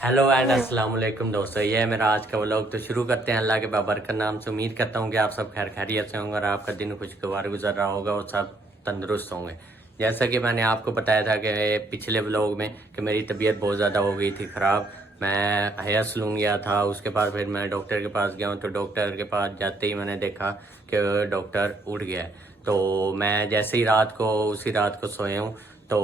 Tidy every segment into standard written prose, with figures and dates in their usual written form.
Hello and अस्सलाम वालेकुम दोस्तों, ये है मेरा आज का व्लॉग। तो शुरू करते हैं अल्लाह के बाबरकत नाम से। उम्मीद करता हूँ कि आप सब खैर खैरियत से होंगे और आपका दिन खुशगवार गुजर रहा होगा और सब तंदुरुस्त होंगे। जैसा कि मैंने आपको बताया था कि पिछले व्लॉग में कि मेरी तबीयत बहुत ज़्यादा हो गई थी ख़राब। मैं हेयर सलून गया था, उसके बाद फिर मैं डॉक्टर के पास गया हूँ। तो डॉक्टर के पास जाते ही मैंने देखा कि डॉक्टर उठ गया है। तो मैं जैसे ही उसी रात को सोया हूँ। तो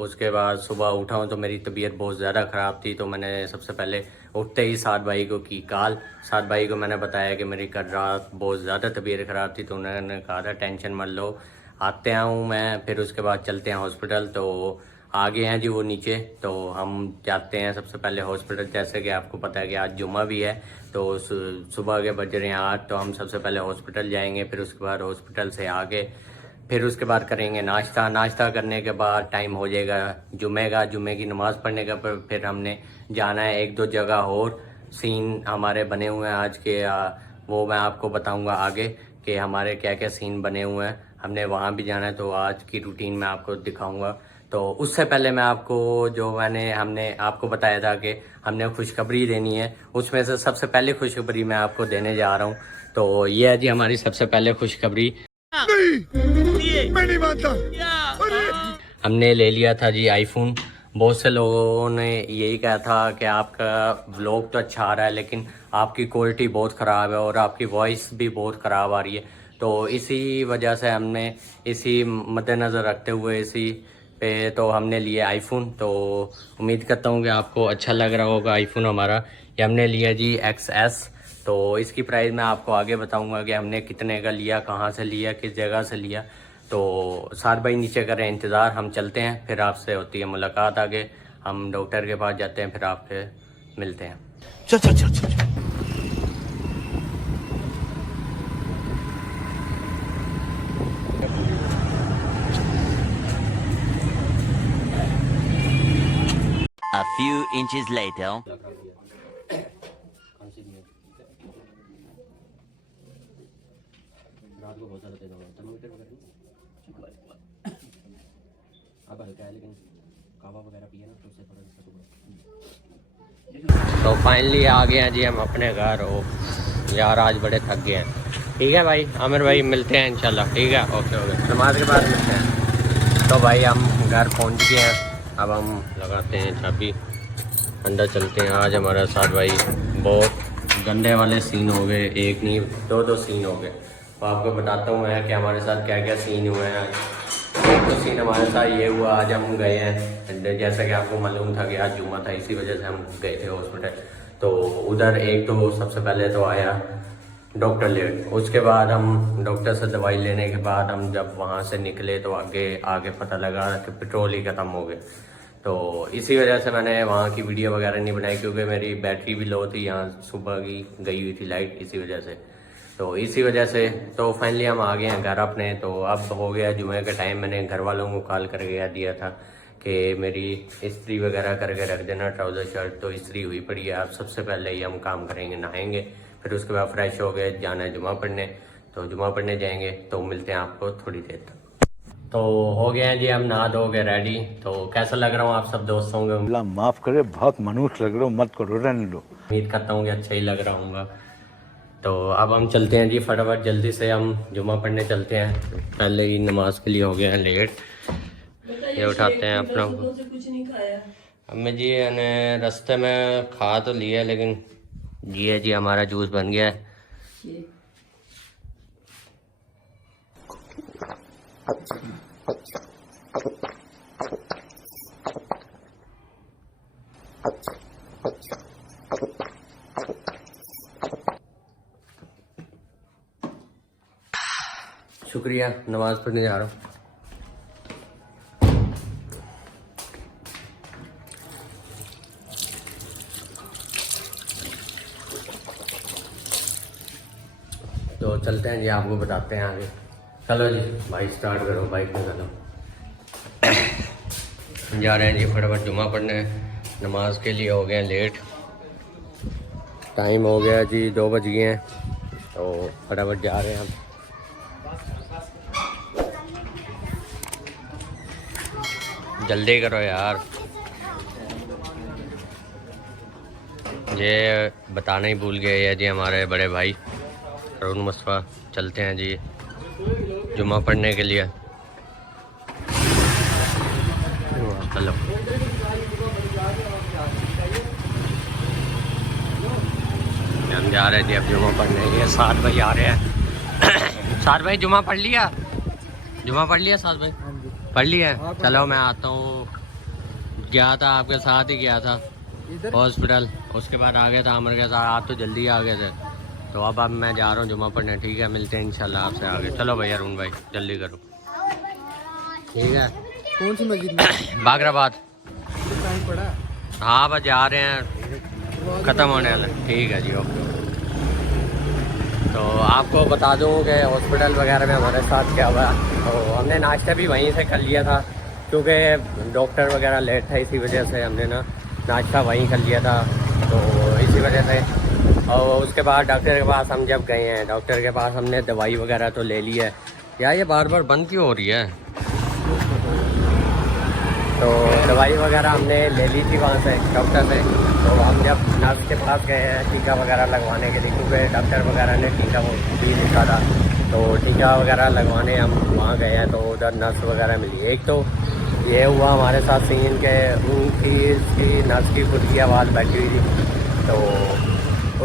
उसके बाद सुबह उठा हूँ तो मेरी तबीयत बहुत ज़्यादा ख़राब थी। तो मैंने सबसे पहले उठते ही साद भाई को की कॉल। साद भाई को मैंने बताया कि मेरी कल रात बहुत ज़्यादा तबीयत ख़राब थी। तो उन्होंने कहा था टेंशन मत लो, आते हूँ मैं, फिर उसके बाद चलते हैं हॉस्पिटल। तो आ गए हैं जी वो नीचे। तो हम जाते हैं सबसे पहले हॉस्पिटल। जैसे कि आपको पता है कि आज जुम्मा भी है, तो सुबह के बज रहे हैं 8। तो हम सबसे पहले हॉस्पिटल जाएंगे, फिर उसके बाद हॉस्पिटल से आके फिर उसके बाद करेंगे नाश्ता। नाश्ता करने के बाद टाइम हो जाएगा जुम्मे की नमाज़ पढ़ने का। फिर हमने जाना है एक दो जगह और। सीन हमारे बने हुए हैं आज के, वो मैं आपको बताऊंगा आगे कि हमारे क्या क्या सीन बने हुए हैं। हमने वहाँ भी जाना है, तो आज की रूटीन मैं आपको दिखाऊंगा। तो उससे पहले मैं आपको हमने आपको बताया था कि हमने खुशखबरी देनी है, उसमें से सबसे पहले खुशखबरी मैं आपको देने जा रहा हूँ। तो ये है जी हमारी सबसे पहले खुशखबरी। नहीं, मैं नहीं मानता। हमने ले लिया था जी आईफोन। बहुत से लोगों ने यही कहा था कि आपका व्लॉग तो अच्छा आ रहा है लेकिन आपकी क्वालिटी बहुत ख़राब है और आपकी वॉइस भी बहुत ख़राब आ रही है। तो इसी वजह से हमने इसी मद्देनज़र रखते हुए इसी पे तो हमने लिया आईफोन। तो उम्मीद करता हूँ कि आपको अच्छा लग रहा होगा आईफोन हमारा। ये हमने लिया जी XS। तो इसकी प्राइस मैं आपको आगे बताऊंगा कि हमने कितने का लिया, कहाँ से लिया, किस जगह से लिया। तो सार भाई नीचे करें इंतज़ार, हम चलते हैं, फिर आपसे होती है मुलाकात आगे। हम डॉक्टर के पास जाते हैं, फिर आपसे मिलते हैं। चल चल चल चल A few inches later. रात को बहुत ज़्यादा तेज हो गया, थर्मामीटर वगैरह अब हल्का है, लेकिन कावा वगैरह पिए ना तो उससे थोड़ा सा। तो फाइनली आ गए हैं जी हम अपने घर। हो यार आज बड़े थक गए हैं। ठीक है भाई आमिर भाई, मिलते हैं इंशाल्लाह। ठीक है, ओके ओके, नमाज के बाद मिलते हैं। तो भाई हम घर पहुंच गए हैं, अब हम लगाते हैं चाबी, अंदर चलते हैं। आज हमारे साथ भाई बहुत गंदे वाले सीन हो गए, एक नहीं दो सीन हो गए। तो आपको बताता हूँ मैं कि हमारे साथ क्या क्या सीन हुए हैं। एक तो सीन हमारे साथ ये हुआ, आज हम गए हैं, जैसा कि आपको मालूम था कि आज जुम्मा था, इसी वजह से हम गए थे हॉस्पिटल। तो उधर एक तो सबसे पहले तो आया डॉक्टर लेट। उसके बाद हम डॉक्टर से दवाई लेने के बाद हम जब वहाँ से निकले तो आगे पता लगा कि पेट्रोल ही ख़त्म हो गया। तो इसी वजह से मैंने वहाँ की वीडियो वगैरह नहीं बनाई, क्योंकि मेरी बैटरी भी लो थी, यहाँ सुबह की गई हुई थी लाइट, इसी वजह से। तो इसी वजह से तो फाइनली हम आ गए हैं घर अपने। तो अब हो गया जुमे का टाइम। मैंने घर वालों को कॉल करके दिया था कि मेरी इस्त्री वगैरह करके रख देना, ट्राउज़र शर्ट तो इस्त्री हुई पड़ी है। अब सबसे पहले ही हम काम करेंगे, नहाएंगे, फिर उसके बाद फ्रेश हो गए, जाना है जुमा पढ़ने। तो जुमा पढ़ने जाएंगे, तो मिलते हैं आपको थोड़ी देर तक। तो हो गए हैं जी हम नहा धो के रेडी। तो कैसा लग रहा हूँ आप सब दोस्तों को? अल्लाह माफ करे, बहुत मनुष्य लग रहे हो, मत करो, रहने दो। उम्मीद करता हूँ कि अच्छा ही लग रहा हूँ। तो अब हम चलते हैं जी फटाफट, जल्दी से हम जुमा पढ़ने चलते हैं। पहले ही नमाज के लिए हो गया है लेट। ये उठाते हैं अपना कुछ नहीं खाया अम्मी जी ने रास्ते में, खा तो लिया लेकिन ये जी हमारा जूस बन गया है। शुक्रिया, नमाज पढ़ने जा रहा हूँ। तो चलते हैं जी, आपको बताते हैं आगे। चलो जी भाई, स्टार्ट करो, बाइक में चलो। जा रहे हैं जी फटाफट जुमा पढ़ने, नमाज के लिए हो गए हैं लेट। टाइम हो गया जी 2 बज गए हैं, तो फटाफट जा रहे हैं हम। जल्दी करो यार। ये बताना ही भूल गए हैं जी हमारे बड़े भाई अरुण मुस्तफा, चलते हैं जी जुम्मा पढ़ने के लिए। हेलो हम जा रहे थे अब जुम्मा पढ़ने के लिए। साथ भाई आ रहे हैं। साथ भाई जुम्मा पढ़ लिया? जुम्मा पढ़ लिया साथ भाई? पढ़ लिया? चलो मैं आता हूँ। गया था आपके साथ ही गया था हॉस्पिटल, उसके बाद आ गया था आमिर के साथ। आप तो जल्दी आ गए थे, तो अब मैं जा रहा हूँ जुम्मा पढ़ने। ठीक है, मिलते हैं इंशाल्लाह आपसे आगे। चलो भाई अरुण भाई जल्दी करो। ठीक है। कौन सी मस्जिद में? बागराबाद। टाइम पड़ा? हाँ बस जा रहे हैं, ख़त्म होने वाला। ठीक है जी, ओके। तो आपको बता दूं कि हॉस्पिटल वगैरह में हमारे साथ क्या हुआ। तो हमने नाश्ता भी वहीं से कर लिया था, क्योंकि डॉक्टर वगैरह लेट था, इसी वजह से हमने नाश्ता वहीं कर लिया था। तो इसी वजह से, और उसके बाद डॉक्टर के पास हम जब गए हैं, डॉक्टर के पास हमने दवाई वगैरह तो ले ली है। यार ये बार बार बंद क्यों हो रही है? तो दवाई वगैरह हमने ले ली थी वहाँ से डॉक्टर से। तो हम जब नर्स के पास गए हैं टीका वगैरह लगवाने के लिए, क्योंकि डॉक्टर वगैरह ने टीका वो भी लिखा था, तो टीका वगैरह लगवाने हम वहाँ गए हैं। तो उधर नर्स वगैरह मिली। एक तो ये हुआ हमारे साथ सीन के उनकी नर्स की खुद की आवाज़ बैठी हुई थी। तो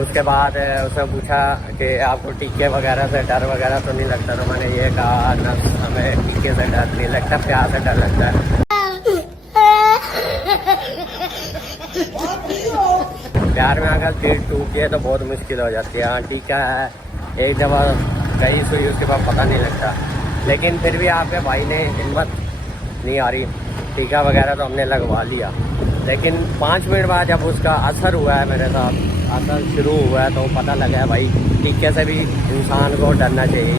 उसके बाद उसने पूछा कि आपको टीके वगैरह से डर वगैरह तो नहीं लगता? तो मैंने ये कहा नर्स हमें टीके से डर नहीं लगता, प्यार से डर लगता है। प्यार में अगर दिल टूट गया तो बहुत मुश्किल हो जाती है। हाँ टीका है, एक दफ़ा गई सुई उसके बाद पता नहीं लगता, लेकिन फिर भी आपके भाई ने हिम्मत नहीं आ रही। टीका वगैरह तो हमने लगवा लिया, लेकिन 5 मिनट बाद जब उसका असर हुआ है, मेरे साथ असर शुरू हुआ है, तो पता लगा है भाई टीके से भी इंसान को डरना चाहिए,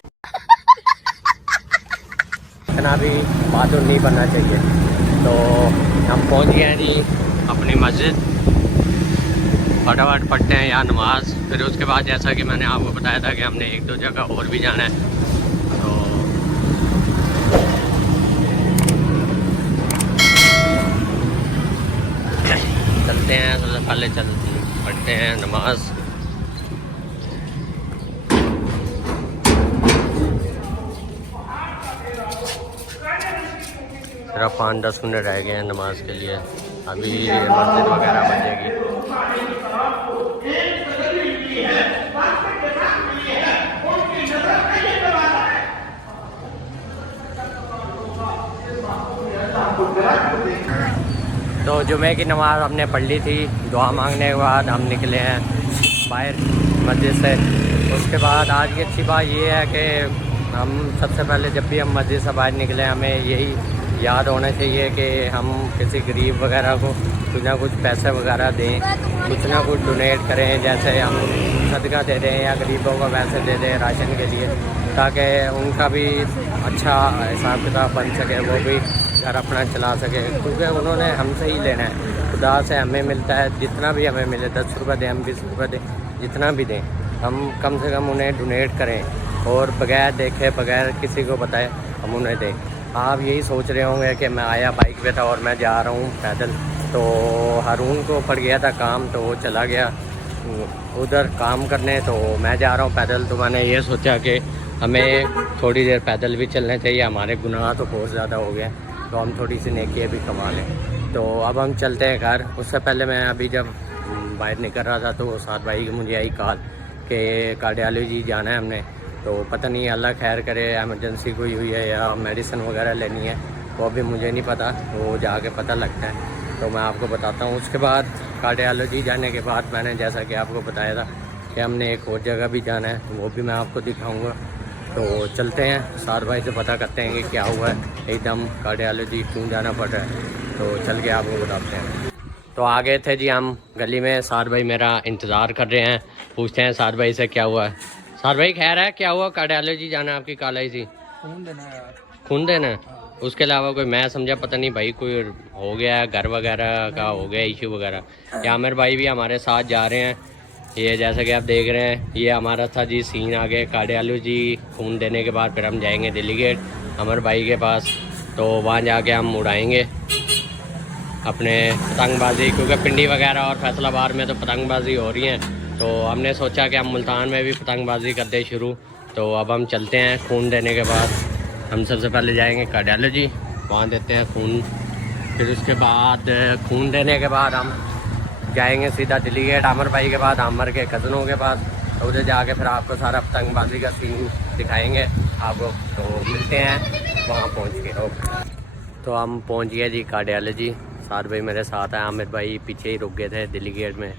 इतना भी बहादुर नहीं बनना चाहिए। तो हम पहुंच गए हैं जी अपनी मस्जिद। फटाफट पढ़ते हैं यहाँ नमाज। फिर उसके बाद जैसा कि मैंने आपको बताया था कि हमने 1-2 जगह और भी जाना है। तो चलते हैं, सबसे पहले पढ़ते हैं नमाज। सिर्फ 5-10 मिनट रह गए हैं नमाज के लिए। अभी मस्जिद वगैरह बजेगी। तो जुमे की नमाज़ हमने पढ़ ली थी। दुआ मांगने के बाद हम निकले हैं बाहर मस्जिद से। उसके बाद आज की अच्छी बात ये है कि हम सबसे पहले जब भी हम मस्जिद से बाहर निकले, हमें यही याद होना चाहिए कि हम किसी गरीब वगैरह को कुछ ना कुछ पैसे वगैरह दें, कुछ ना कुछ डोनेट करें। जैसे हम सदका दे दें या गरीबों को पैसे दे दें राशन के लिए, ताकि उनका भी अच्छा हिसाब किताब बन सके, वो भी घर अपना चला सके। क्योंकि उन्होंने हमसे ही लेना है, खुदा से हमें मिलता है। जितना भी हमें मिले, 10 रुपये दें, हम 20 रुपये दें, जितना भी दें, हम कम से कम उन्हें डोनेट करें और बगैर देखे, बगैर किसी को बताए हम उन्हें दें। आप यही सोच रहे होंगे कि मैं आया बाइक पे था और मैं जा रहा हूँ पैदल। तो हारून को पड़ गया था काम, तो वो चला गया उधर काम करने, तो मैं जा रहा हूँ पैदल। तो मैंने ये सोचा कि हमें थोड़ी देर पैदल भी चलना चाहिए। हमारे गुनाह तो बहुत ज़्यादा हो गए, तो हम थोड़ी सी नेकी भी कमा लें। तो अब हम चलते हैं घर। उससे पहले मैं अभी जब बाहर निकल रहा था, तो साथ भाई की मुझे आई कॉल कि कार्डियोलॉजी जाना है हमने। तो पता नहीं, अल्लाह खैर करे, एमरजेंसी कोई हुई है या मेडिसिन वगैरह लेनी है, वो अभी मुझे नहीं पता, वो जाके पता लगता है तो मैं आपको बताता हूँ। उसके बाद कार्डियोलॉजी जाने के बाद मैंने जैसा कि आपको बताया था कि हमने एक और जगह भी जाना है, वो भी मैं आपको दिखाऊँगा। तो चलते हैं, सार भाई से पता करते हैं कि क्या हुआ है, एकदम कार्डियोलॉजी क्यों जाना पड़ रहा है। तो चल के आपको बताते हैं। तो आ गए थे जी हम गली में, सार भाई मेरा इंतज़ार कर रहे हैं। पूछते हैं सार भाई से क्या हुआ है। सार भाई खैर है, क्या हुआ? कार्डियोलॉजी जाना है आपकी, कॉल आई थी? खून देना है यार। खून देना है? उसके अलावा कोई, मैं समझा पता नहीं भाई कोई हो गया घर वगैरह का, हो गया इशू वगैरह। या आमिर भाई भी हमारे साथ जा रहे हैं। ये जैसा कि आप देख रहे हैं, ये हमारा था जी सीन आगे कार्डियोलॉजी। खून देने के बाद फिर हम जाएंगे दिल्ली गेट आमिर भाई के पास, तो वहाँ जाके हम उड़ाएंगे। अपने पतंगबाजी, क्योंकि पिंडी वगैरह और फैसलाबाद में तो पतंगबाजी हो रही है, तो हमने सोचा कि हम मुल्तान में भी पतंगबाजी कर दें शुरू। तो अब हम चलते हैं। खून देने के बाद हम सबसे पहले जाएंगे कार्डियोलॉजी, वहाँ देते हैं खून। फिर उसके बाद खून देने के बाद हम जाएंगे सीधा दिल्ली गेट आमिर भाई के बाद, आमिर के कज़नों के पास। तो उधर जाके फिर आपको सारा पतंगबाजी का सीन दिखाएंगे आपको। तो मिलते हैं वहाँ पहुँच के। ओके, तो हम पहुँच गए जी कार्डियोलॉजी। साथ भाई मेरे साथ हैं, आमिर भाई पीछे ही रुक गए थे दिल्ली गेट में।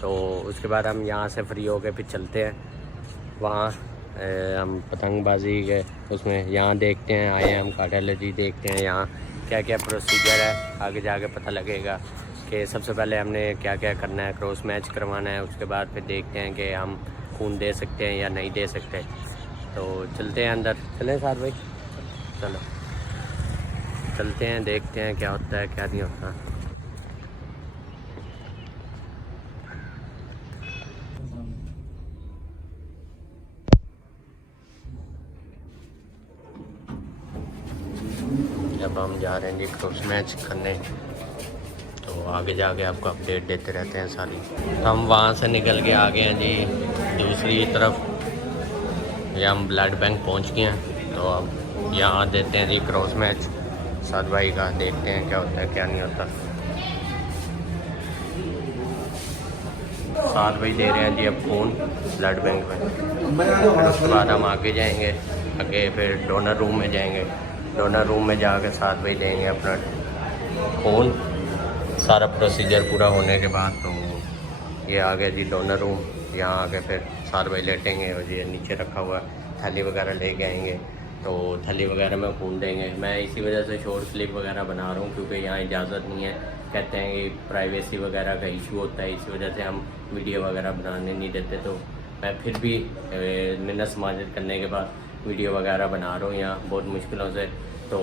तो उसके बाद हम यहाँ से फ्री हो के फिर चलते हैं वहाँ। हम पतंगबाजी के उसमें यहाँ देखते हैं, आए हैं हम कार्डियोलॉजी, देखते हैं यहाँ क्या क्या प्रोसीजर है। आगे जाके पता लगेगा कि सबसे पहले हमने क्या क्या करना है, क्रॉस मैच करवाना है। उसके बाद फिर देखते हैं कि हम खून दे सकते हैं या नहीं दे सकते। तो चलते हैं अंदर, चलें साथ भाई, चलो चलते हैं, देखते हैं क्या होता है क्या नहीं होता। अब हम जा रहे हैं जी क्रॉस मैच करने, तो आगे जाके आपको अपडेट देते रहते हैं सारी। हम वहाँ से निकल के आ गए हैं जी दूसरी तरफ, या हम ब्लड बैंक पहुँच गए हैं। तो अब यहाँ देते हैं जी क्रॉस मैच साथ भाई का, देखते हैं क्या होता है क्या नहीं होता। साथ भाई दे रहे हैं जी अब खून ब्लड बैंक में। फिर उसके बाद हम आगे जाएंगे, आगे फिर डोनर रूम में जाएंगे। डोनर रूम में जाकर साथ भाई देंगे अपना खून। सारा प्रोसीजर पूरा होने के बाद तो ये आ गया जी डोनर रूम। यहाँ आके फिर साथ भाई लेटेंगे और ये नीचे रखा हुआ थैली वगैरह लेके आएंगे, तो थैली वगैरह में खून देंगे। मैं इसी वजह से शॉर्ट क्लिप वगैरह बना रहा हूँ, क्योंकि यहाँ इजाज़त नहीं है, कहते हैं कि प्राइवेसी वगैरह का इशू होता है, इसी वजह से हम वीडियो वगैरह बनाने नहीं देते। तो मैं फिर भी मिन्नत समाजत करने के बाद वीडियो वगैरह बना रहा हूँ यहाँ बहुत मुश्किलों से। तो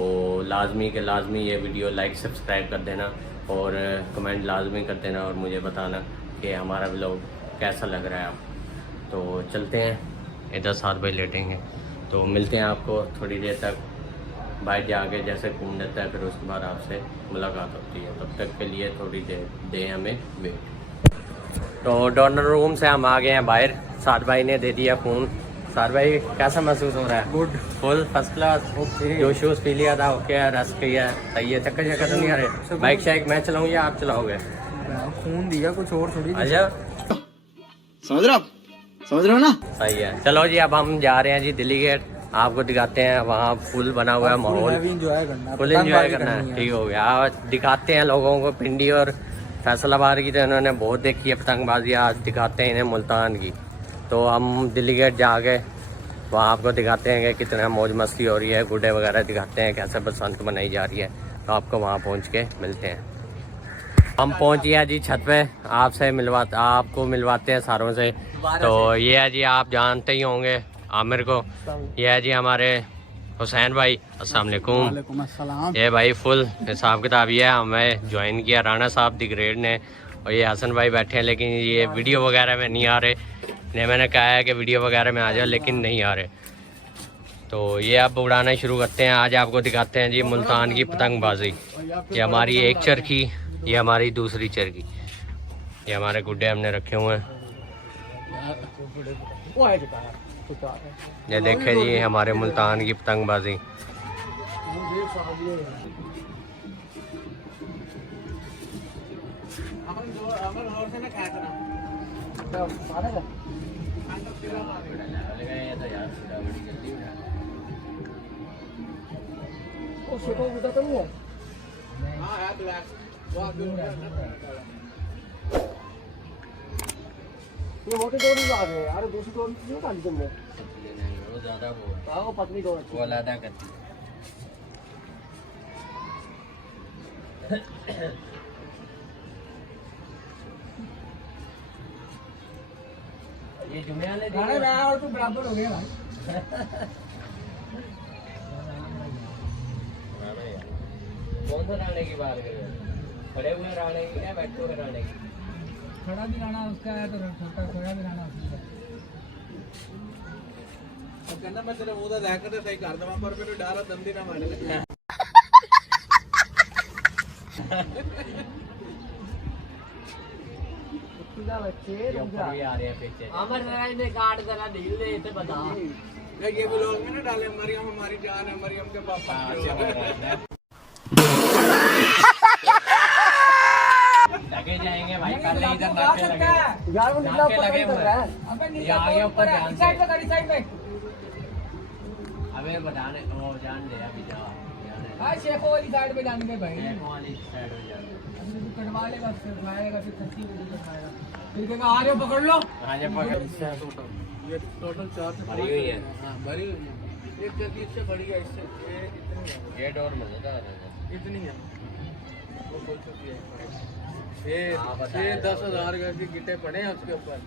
लाजमी के लाजमी ये वीडियो लाइक सब्सक्राइब कर देना और कमेंट लाजमी कर देना और मुझे बताना कि हमारा व्लॉग कैसा लग रहा है आप। तो चलते हैं, इधर साथ भाई लेटेंगे, तो मिलते हैं आपको थोड़ी देर तक। बाहर जाके जैसे खून देता है फिर उसके बाद आपसे मुलाकात होती है। तब तक के लिए थोड़ी देर दें हमें वेट। तो डोनर रूम से हम आ गए हैं बाहर, साथ भाई ने दे दिया खून। साथ भाई कैसा महसूस हो रहा है? Good, full first class. जो शूज़ पी लिया था ओके, रस किया सही है, चक्कर चक्कर तो नहीं आ रहे? बाइक शाइक मैं चलाऊँ या आप चलाओगे? खून दिया कुछ और थोड़ी। अच्छा समझ रहे हो ना? सही है। चलो जी अब हम जा रहे हैं जी दिल्ली गेट, आपको दिखाते हैं वहाँ फुल बना हुआ है माहौल, फुल एंजॉय करना है। ठीक हो गया, दिखाते हैं लोगों को पिंडी और फैसलाबाद की तो इन्होंने बहुत देखी है पतंगबाजी, आज दिखाते हैं इन्हें मुल्तान की। तो हम दिल्ली गेट जाके वहाँ आपको दिखाते हैं कि कितना मौज मस्ती हो रही है, गुड्डे वगैरह दिखाते हैं कैसे बसंत मनाई जा रही है। तो आपको वहाँ पहुँच के मिलते हैं। हम पहुँच गए जी छत पे, आपको मिलवाते हैं सारों से। तो ये है जी, आप जानते ही होंगे आमिर को, ये है जी हमारे हुसैन भाई, अस्सलाम वालेकुम। वालेकुम अस्सलाम। ये भाई फुल हिसाब किताब ये है, हमें ज्वाइन किया राणा साहब दी ग्रेड ने, और ये हसन भाई बैठे हैं, लेकिन ये वीडियो वगैरह में नहीं आ रहे। ने मैंने कहा है कि वीडियो वगैरह में आ जाओ, लेकिन नहीं आ रहे। तो ये अब उड़ाना शुरू करते हैं। आज आपको दिखाते हैं जी मुल्तान की पतंगबाजी। ये हमारी एक चरखी, ये हमारी दूसरी चरखी, ये हमारे गुड्डे हमने रखे हुए हैं। ये देखे जी हमारे मुल्तान की पतंगबाजी। ये मोटी डोरी आ गए यार, दूसरी डोरी क्यों डाली तुमने? वो ज़्यादा वो पतली डोरी वो अलग करती है। ये जुमे वाले गाने में और तू बराबर हो गया भाई। कौन सा राणे की बात कर रहे हो? खड़े हुए राणे की या बैठे हुए राणे की? खड़ा भी रहना उसका है तो छोटा खड़ा भी रहना उसका है। अब कहना मैं तेरे मुंह दा देख के सही कर दवा, पर मेरे डर दंदी ना मारने लगे। बच्चे ये ऊपर भी आ रहे हैं पीछे। अमर नारायण ने काट जरा ढील दे इसे बता ये भी लोग में ना डाले मरियम हमारी जान है मरियम के पापा लगे जाएंगे भाई, पहले इधर नाके लगे, यार वो नीला नाके ऊपर लगे कर हुए रहा है हैं। अबे ये नीचे आगे ऊपर ध्यान से। साइड पे गाड़ी साइड पे। अबे बताने वो जान दे अभी जा हाँ शेखों वाली साइड पे जाने दे भाई। वाली साइड हो जाए। अभी तू कटवा लेगा फिर खाएगा फिर 30 बजे तक खाएगा। फिर कहेगा आ रहे हो पकड़ लो। हाँ जब पकड़ ये टोटल 4 से भरी हुई है। हाँ भरी हुई है। एक जल्दी इससे बड़ी है इससे ये इतनी है ये डोर में लगा है। इतनी है वो खोल चुकी है हाँ, बताया छः था 10,000 के गिट्टे पड़े हैं उसके ऊपर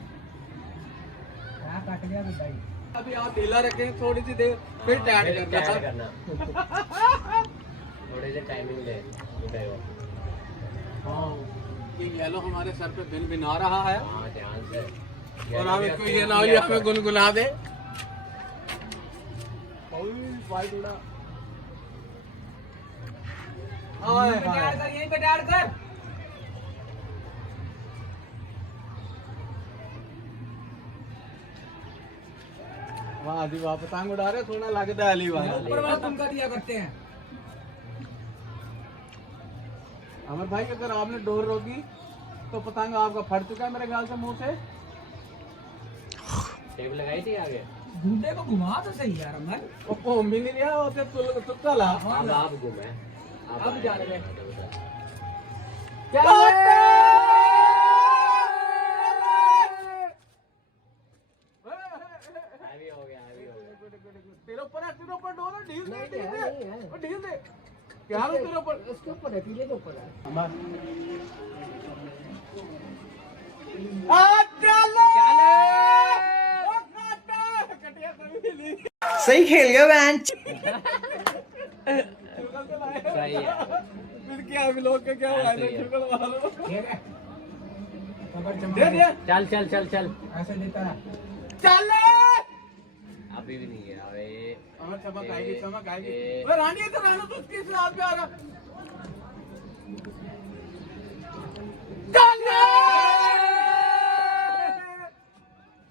हाँ काट लिया तो भाई। अभी आप ढीला रखें थोड़ी सी देर फिर टाइट टाइट करना करना। थोड़ी सी टाइमिंग ले उठेगा। ये येलो हमारे सर पे बिन बिना रहा है हाँ ध्यान से। और हम इसको ये ना ये हमें गुनगुना दे वाइट उड़ा यहीं पे डाल कर यहीं पे डाल कर। वाह जी वाह पतंग उड़ा रहे थोड़ा लगता है अली वाला ऊपर वाला तुमका दिया करते हैं। अमर भाई अगर आपने डोर रोकी तो पतंग आपका फट चुका है मेरे ख्याल से मुंह से टेप लगाई थी आगे। घूमने को घुमा तो सही यार अमर। वो घूम भी नहीं रहा होते तुक्का ला अब आप घूमे। अब जा रहे हैं। हैवी हो गया, हैवी हो गया। तेरे ऊपर है तेरे ऊपर डोर है ढील दे ढील नहीं दे है वो ढील दे क्या लो तेरे ऊपर इसके ऊपर है पीले के ऊपर है सही खेल गया बेंच सही है। फिर क्या अभी लोग का क्या हुआ ऐसे ही है। शुक्र वालों खबर दे चमका दे चल चल चल चल। ऐसे देता है। चल अभी भी नहीं गिरा अबे। अमर चमक आएगी चमक आएगी ए- ओए रानी इधर आना तो उसके साथ पे आ रहा चल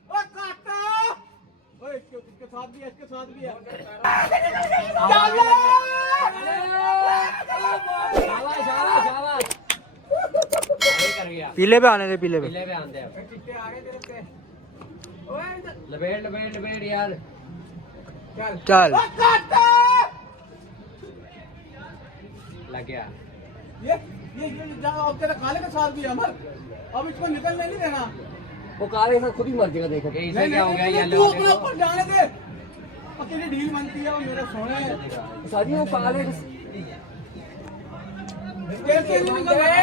ओ काटा ओए इसके साथ भी है इसके साथ भी है चल शाबाश शाबाश शाबाश। सही कर गया। पीले पे आने दे पीले पे। पीले पे आते हैं। चिट्टे आ रहे तेरे पे। ओए लपेट लपेट लपेट यार। चल चल ओ काटा लग गया। ये अब तेरा काले के साथ भी है अमर अब इसको निकलने नहीं देना वो काले के साथ खुद ही मर जाएगा देखो ये इसे क्या हो गया? ये तू अपने ऊपर जाने दे अकेली ढील बनती है वो मेरे सोने सारी वो काले कैसे नहीं निकल रहा?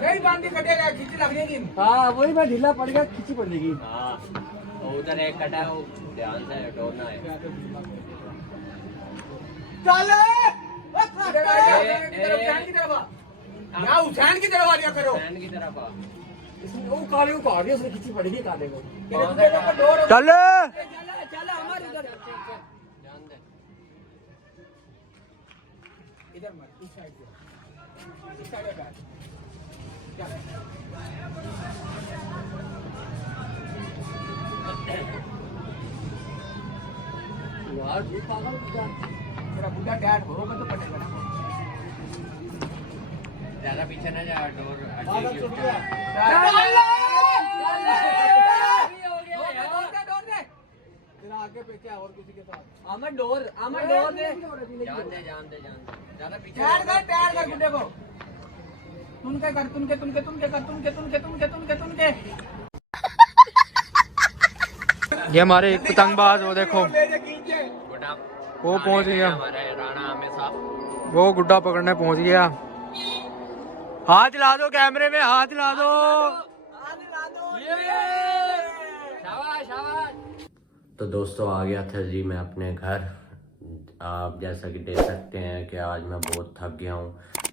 नहीं बांधी कटेगा खींच लग जाएगी। हाँ वही मैं ढीला पड़ गया खींची पड़ जाएगी हाँ तो उधर एक कटा है, वो ध्यान से हटोना है। चल हुसैन की तरफ आ। यहाँ हुसैन की तरफ आ दिया करो। फैन की तरफ आ। इसने वो काले को काट दिया उसने खींची पड़ गई काले को तेरे कुत्ते के ऊपर डोर होगा। चल चल अमर इधर जान दे। इधर मत इस साइड पे इस साइड पे बैठ। यार ये पागल क्या तेरा बुढ़ा डैड होगा तो पटेगा ना। ज्यादा पीछे ना जा डोर पागल छुट गया तेरा आगे पीछे और किसी के साथ अमर डोर दे जान दे जान दे जान दे। ज्यादा पीछे टैड कर बुढ़े को। तुनके कर तुनके तुनके तुनके कर तुनके तुनके तुनके तुनके तुनके। ये हमारे एक पतंगबाज वो देखो गुड्डा वो पहुंच गया। हमारे राणा आमिर साहब। वो गुड्डा पकड़ने पहुंच गया। हाथ ला दो कैमरे में हाथ ला दो। शाबाश शाबाश। तो दोस्तों आ गया था जी मैं अपने घर। आप जैसा कि देख सकते हैं कि आज मैं बहुत थक गया हूँ।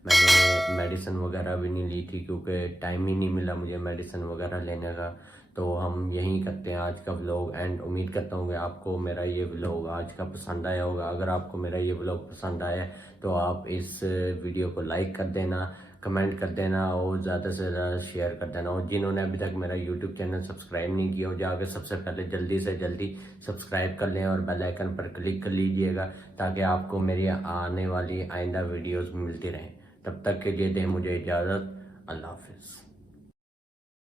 मैंने मेडिसिन वगैरह भी नहीं ली थी क्योंकि टाइम ही नहीं मिला मुझे मेडिसिन वगैरह लेने का। तो हम यहीं करते हैं आज का व्लॉग एंड उम्मीद करता हूँ कि आपको मेरा ये व्लॉग आज का पसंद आया होगा। अगर आपको मेरा ये व्लॉग पसंद आया तो आप इस वीडियो को लाइक कर देना, कमेंट कर देना और ज़्यादा से ज़्यादा शेयर कर देना। और जिन्होंने अभी तक मेरा यूट्यूब चैनल सब्सक्राइब नहीं किया हो, जाकर सबसे पहले जल्दी से जल्दी सब्सक्राइब कर लें और बेल आइकन पर क्लिक कर लीजिएगा, ताकि आपको मेरी आने वाली आइंदा वीडियोस मिलती रहें। तब तक के लिए दें मुझे इजाज़त। अल्लाह हाफिज़।